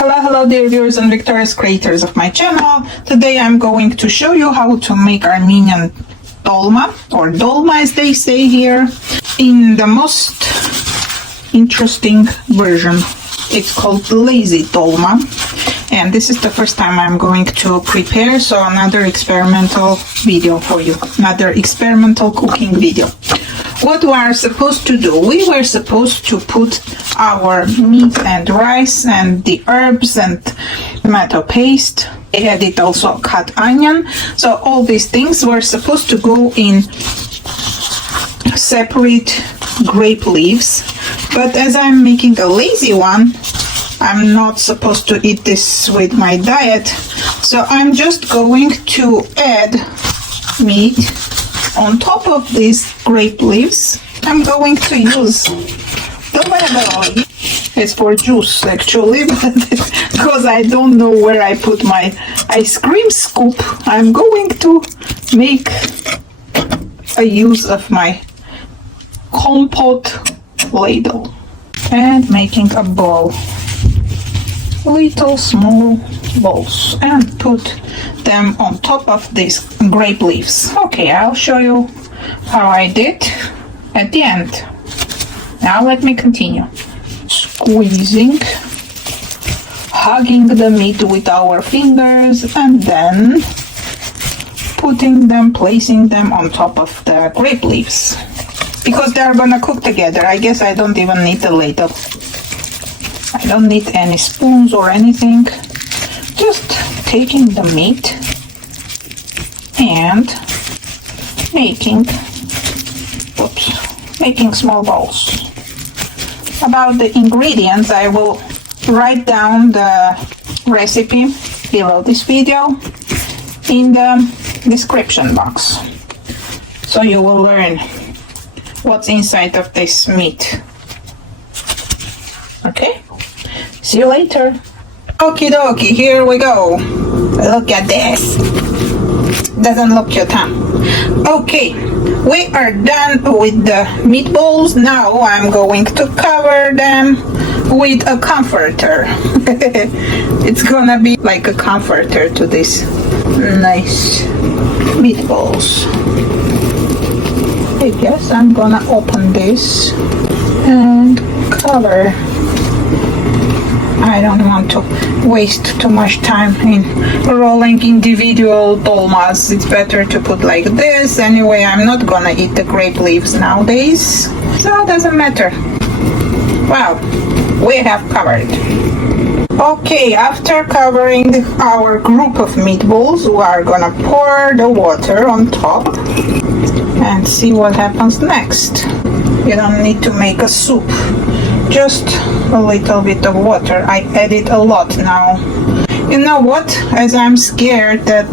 Hello dear viewers and victorious creators of my channel. Today I'm going to show you how to make Armenian tolma, or dolma as they say here, in the most interesting version. It's called lazy tolma, and this is the first time I'm going to prepare, so another experimental video for you, another experimental cooking video. What we are supposed to do, we were supposed to put our meat and rice and the herbs and tomato paste. I had it also cut onion. So all these things were supposed to go in separate grape leaves. But as I'm making a lazy one, I'm not supposed to eat this with my diet. So I'm just going to add meat on top of these grape leaves. I'm going to use the level. It's for juice actually, but because I don't know where I put my ice cream scoop, I'm going to make a use of my compote ladle and making a bowl, little small balls, and put them on top of these grape leaves. Okay, I'll show you how I did at the end. Now let me continue. Squeezing, hugging the meat with our fingers, and then placing them on top of the grape leaves, because they're gonna cook together. I guess I don't even need a ladle. I don't need any spoons or anything. Just taking the meat and making small balls. About the ingredients, I will write down the recipe below this video in the description box, so you will learn what's inside of this meat. Okay, see you later. Okie dokie, here we go. Look at this. Doesn't look cute, huh? Okay, we are done with the meatballs. Now I'm going to cover them with a comforter. It's gonna be like a comforter to these nice meatballs. I guess I'm gonna open this and cover. I don't want to waste too much time in rolling individual dolmas. It's better to put like this. Anyway, I'm not gonna eat the grape leaves nowadays, so it doesn't matter. Wow, we have covered. Okay, after covering our group of meatballs, we are gonna pour the water on top and see what happens next. You don't need to make a soup, just a little bit of water. I added a lot now. You know what? As I'm scared that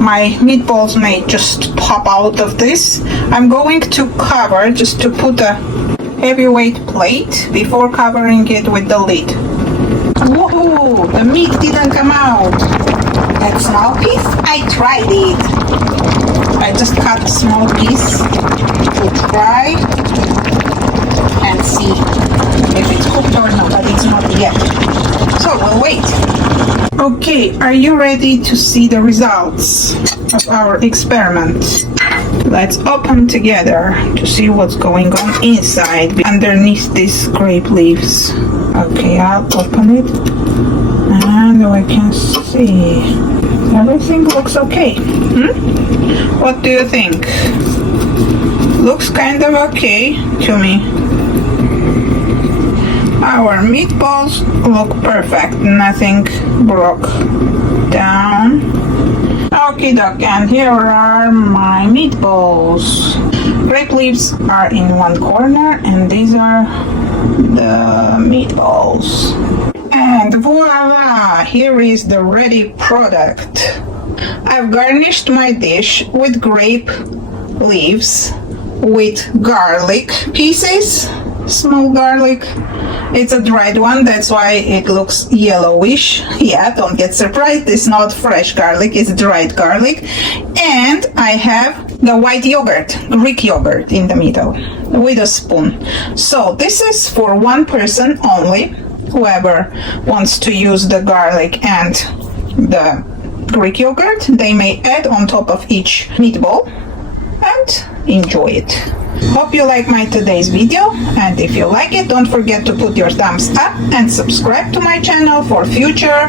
my meatballs may just pop out of this, I'm going to cover, just to put a heavyweight plate before covering it with the lid. Woohoo! The meat didn't come out. That small piece? I tried it. I just cut a small piece to try and see if it's cooked or not, but it's not yet. So we'll wait. Okay, are you ready to see the results of our experiment? Let's open together to see what's going on inside, underneath these grape leaves. Okay, I'll open it and we can see everything looks okay. What do you think? Looks kind of okay to me. Our meatballs look perfect, nothing broke down. Okie dokie, and here are my meatballs. Grape leaves are in one corner, and these are the meatballs. And voila! Here is the ready product. I've garnished my dish with grape leaves, with garlic pieces, small garlic. It's a dried one, that's why it looks yellowish. Yeah, don't get surprised, it's not fresh garlic, it's dried garlic. And I have the white yogurt, Greek yogurt in the middle, with a spoon. So this is for one person only. whoever wants to use the garlic and the Greek yogurt, they may add on top of each meatball and enjoy it. Hope you like my today's video, and if you like it, don't forget to put your thumbs up and subscribe to my channel for future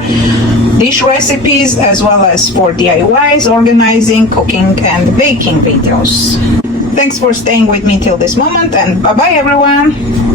dish recipes as well as for DIYs, organizing, cooking and baking videos. Thanks for staying with me till this moment, and bye bye everyone.